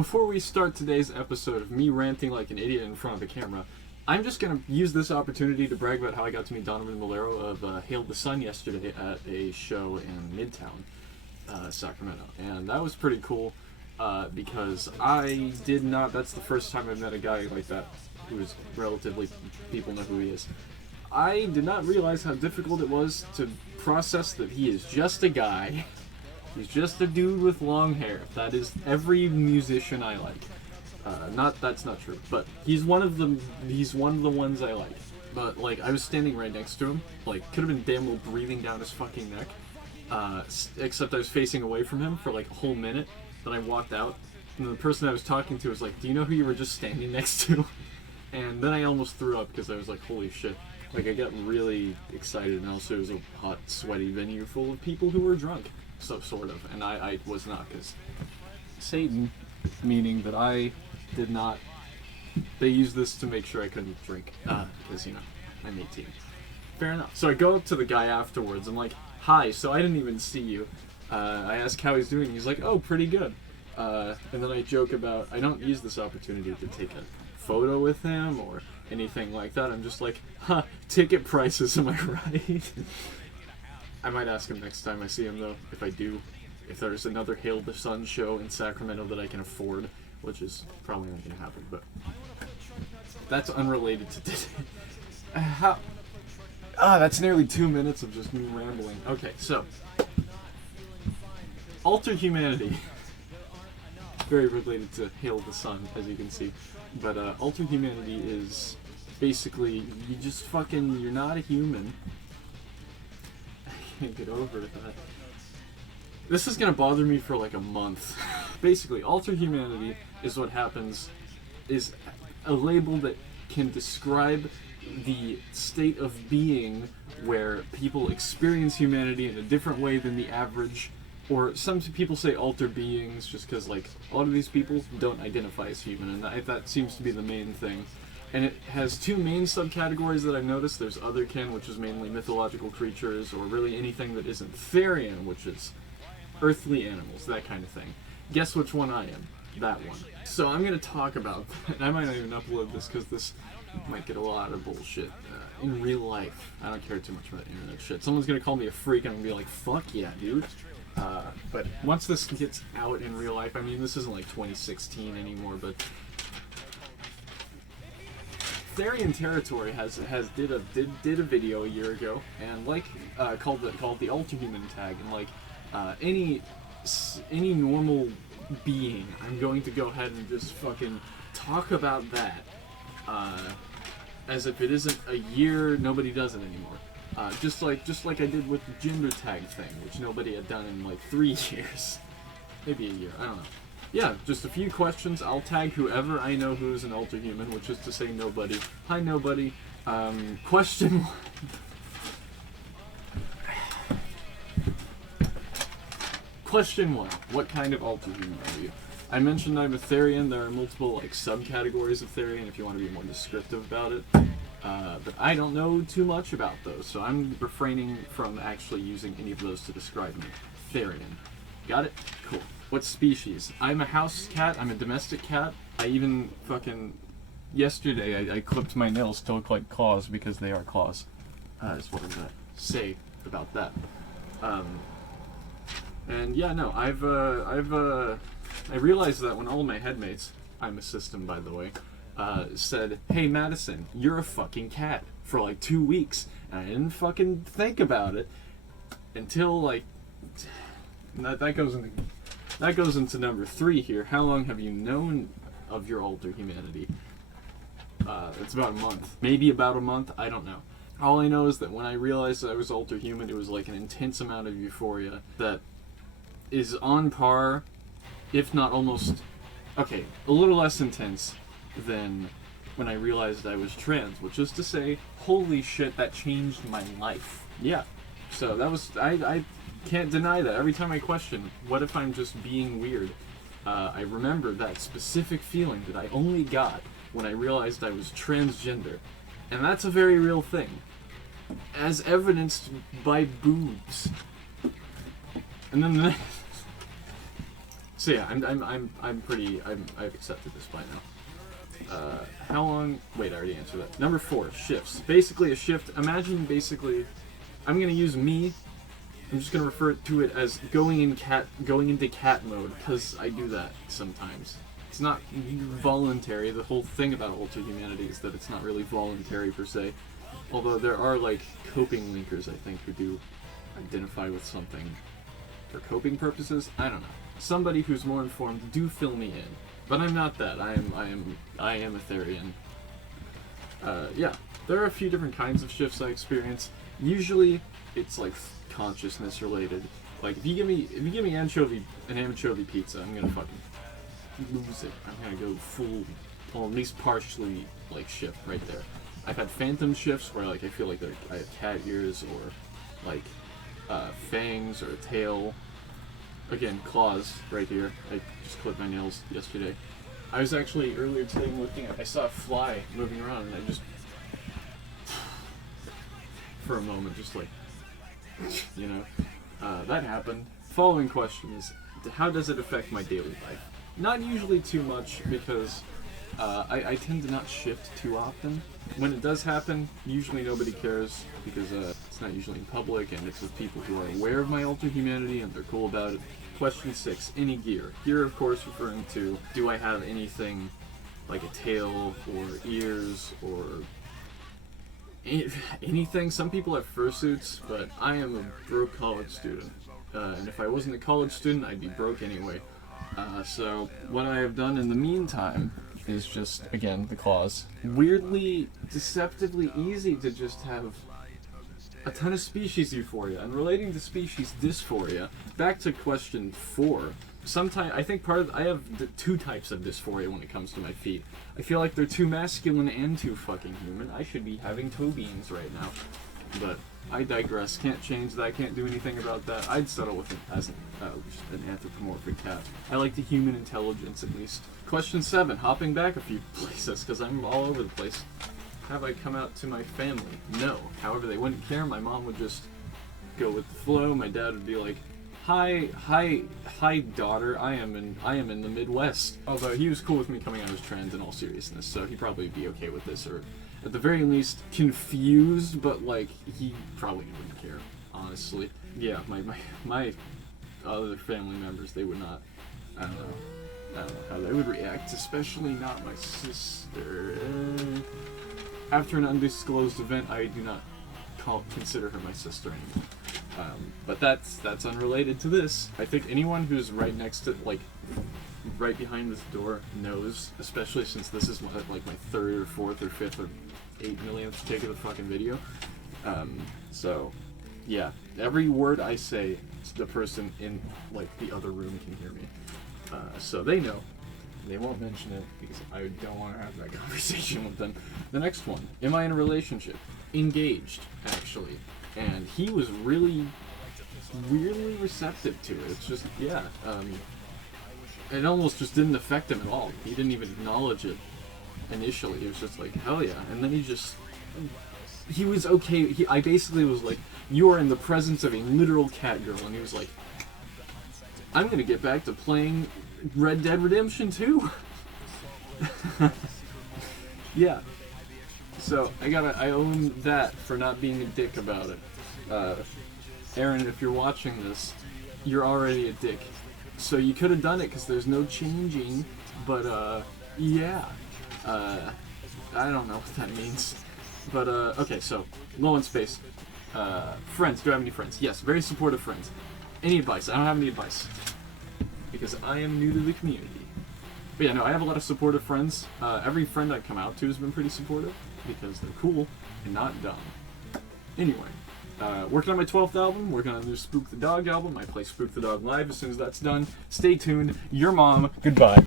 before we start today's episode of me ranting like an idiot in front of the camera, I'm just going to use this opportunity to brag about how I got to meet Donovan Malero of Hail the Sun yesterday at a show in Midtown, Sacramento. And that was pretty cool because I did not, that's the first time I've met a guy like that who is relatively, people know who he is. I did not realize how difficult it was to process that he is just a guy. He's just a dude with long hair. That is every musician I like. That's not true, but he's one of the ones I like. But like, I was standing right next to him, like could have been damn well breathing down his fucking neck. Except I was facing away from him for like a whole minute. Then I walked out, and the person I was talking to was like, "Do you know who you were just standing next to?" And then I almost threw up because I was like, "Holy shit!" Like I got really excited, and also it was a hot, sweaty venue full of people who were drunk. So, sort of, and I was not, because Satan, meaning that I did not, they used this to make sure I couldn't drink, because, you know, I'm 18. Fair enough. So I go up to the guy afterwards, I'm like, "Hi, so I didn't even see you." I ask how he's doing, he's like, "Oh, pretty good." And then I joke about, I don't use this opportunity to take a photo with him, or anything like that, I'm just like, ticket prices, am I right? I might ask him next time I see him, though, if I do. If there's another Hail the Sun show in Sacramento that I can afford, which is probably not going to happen, but that's unrelated to today. That's nearly 2 minutes of just me rambling. Okay, so, Alterhumanity. Very related to Hail the Sun, as you can see. But Alterhumanity is basically, you just fucking, you're not a human. Can't get over that. This is gonna bother me for like a month. Basically, Alterhumanity is what happens, is a label that can describe the state of being where people experience humanity in a different way than the average, or some people say alter beings just because like a lot of these people don't identify as human, and that seems to be the main thing. And it has two main subcategories that I've noticed. There's Otherkin, which is mainly mythological creatures, or really anything that isn't Therian, which is earthly animals, that kind of thing. Guess which one I am? That one. So I'm going to talk about that. I might not even upload this because this might get a lot of bullshit in real life. I don't care too much about internet shit. Someone's going to call me a freak and I'm going to be like, "Fuck yeah, dude." But once this gets out in real life, I mean, this isn't like 2016 anymore, but Therian Territory did a video a year ago, and like called the Alterhuman Tag, and like any normal being, I'm going to go ahead and just fucking talk about that as if it isn't a year. Nobody does it anymore. Just like I did with the gender tag thing, which nobody had done in like 3 years, maybe a year. I don't know. Yeah, just a few questions. I'll tag whoever I know who is an Alterhuman, which is to say nobody. Hi, nobody. Question 1. Question 1. What kind of Alterhuman are you? I mentioned I'm a Therian. There are multiple like subcategories of Therian if you want to be more descriptive about it. But I don't know too much about those, so I'm refraining from actually using any of those to describe me. Therian. Got it? Cool. What species? I'm a house cat. I'm a domestic cat. I even fucking... Yesterday, I clipped my nails to look like claws because they are claws. Is what I'm gonna say about that. And yeah, no, I realized that when all my headmates, I'm a system by the way, said, "Hey Madison, you're a fucking cat," for like 2 weeks. And I didn't fucking think about it until like... That goes into number 3 here. How long have you known of your Alterhumanity? It's about a month. Maybe about a month, I don't know. All I know is that when I realized that I was Alterhuman, it was like an intense amount of euphoria that is on par, if not almost, okay, a little less intense than when I realized I was trans, which is to say, holy shit, that changed my life. Yeah, so that was, I can't deny that. Every time I question, what if I'm just being weird? I remember that specific feeling that I only got when I realized I was transgender. And that's a very real thing. As evidenced by boobs. And then So yeah, I've accepted this by now. How long? Wait, I already answered that. Number 4, shifts. Basically, a shift. Imagine I'm gonna use me. I'm just gonna refer to it as going into cat mode, because I do that sometimes. It's not voluntary. The whole thing about Alterhumanity is that it's not really voluntary per se. Although there are like coping linkers, I think, who do identify with something for coping purposes. I don't know. Somebody who's more informed, do fill me in. But I'm not that. I am a Therian. Yeah, there are a few different kinds of shifts I experience. Usually, it's like consciousness related. Like if you give me an anchovy pizza, I'm gonna fucking lose it. I'm gonna go full, or at least partially like shift right there. I've had phantom shifts where like I feel like I have cat ears or like fangs or a tail. Again, claws right here. I just clipped my nails yesterday. I was actually earlier today I saw a fly moving around and I just for a moment just like that happened. Following question is, how does it affect my daily life? Not usually too much, because I tend to not shift too often. When it does happen, usually nobody cares, because it's not usually in public, and it's with people who are aware of my Alterhumanity and they're cool about it. Question 6, any gear. Gear, of course, referring to, do I have anything like a tail or ears or anything? Some people have fursuits, but I am a broke college student. And if I wasn't a college student, I'd be broke anyway. So what I have done in the meantime is just, again, the claws. Weirdly, deceptively easy to just have a ton of species euphoria. And relating to species dysphoria, back to question 4. Sometimes I think I have 2 types of dysphoria when it comes to my feet. I feel like they're too masculine and too fucking human. I should be having toe beans right now. But I digress. Can't change that. Can't do anything about that. I'd settle with it as an anthropomorphic cat. I like the human intelligence, at least. Question 7. Hopping back a few places, because I'm all over the place. Have I come out to my family? No. However, they wouldn't care. My mom would just go with the flow. My dad would be like, Hi, daughter. I am in the Midwest. Although he was cool with me coming out as trans in all seriousness, so he'd probably be okay with this, or at the very least confused, but like he probably wouldn't care, honestly. Yeah, my other family members, they would not. I don't know how they would react, especially not my sister. After an undisclosed event, I do not consider her my sister anymore. But that's unrelated to this. I think anyone who's right next to, like, right behind this door knows, especially since this is my 3rd or 4th or 5th or 8 millionth take of the fucking video. So, yeah, every word I say, the person in, like, the other room can hear me. So they know. They won't mention it because I don't want to have that conversation with them. The next one, am I in a relationship? Engaged, actually. And he was really weirdly receptive to it. It's just, yeah. It almost just didn't affect him at all. He didn't even acknowledge it initially. He was just like, hell yeah. And then he was okay. I basically was like, you are in the presence of a literal cat girl. And he was like, I'm going to get back to playing Red Dead Redemption 2. Yeah. So I own that for not being a dick about it. Aaron, if you're watching this, you're already a dick. So you could have done it because there's no changing, but yeah. I don't know what that means. But okay, so low on space. Friends, do I have any friends? Yes, very supportive friends. Any advice? I don't have any advice because I am new to the community. But yeah, no, I have a lot of supportive friends. Every friend I come out to has been pretty supportive because they're cool and not dumb. Anyway, working on my 12th album, working on the new Spook the Dog album. I play Spook the Dog live as soon as that's done. Stay tuned. Your mom. Goodbye.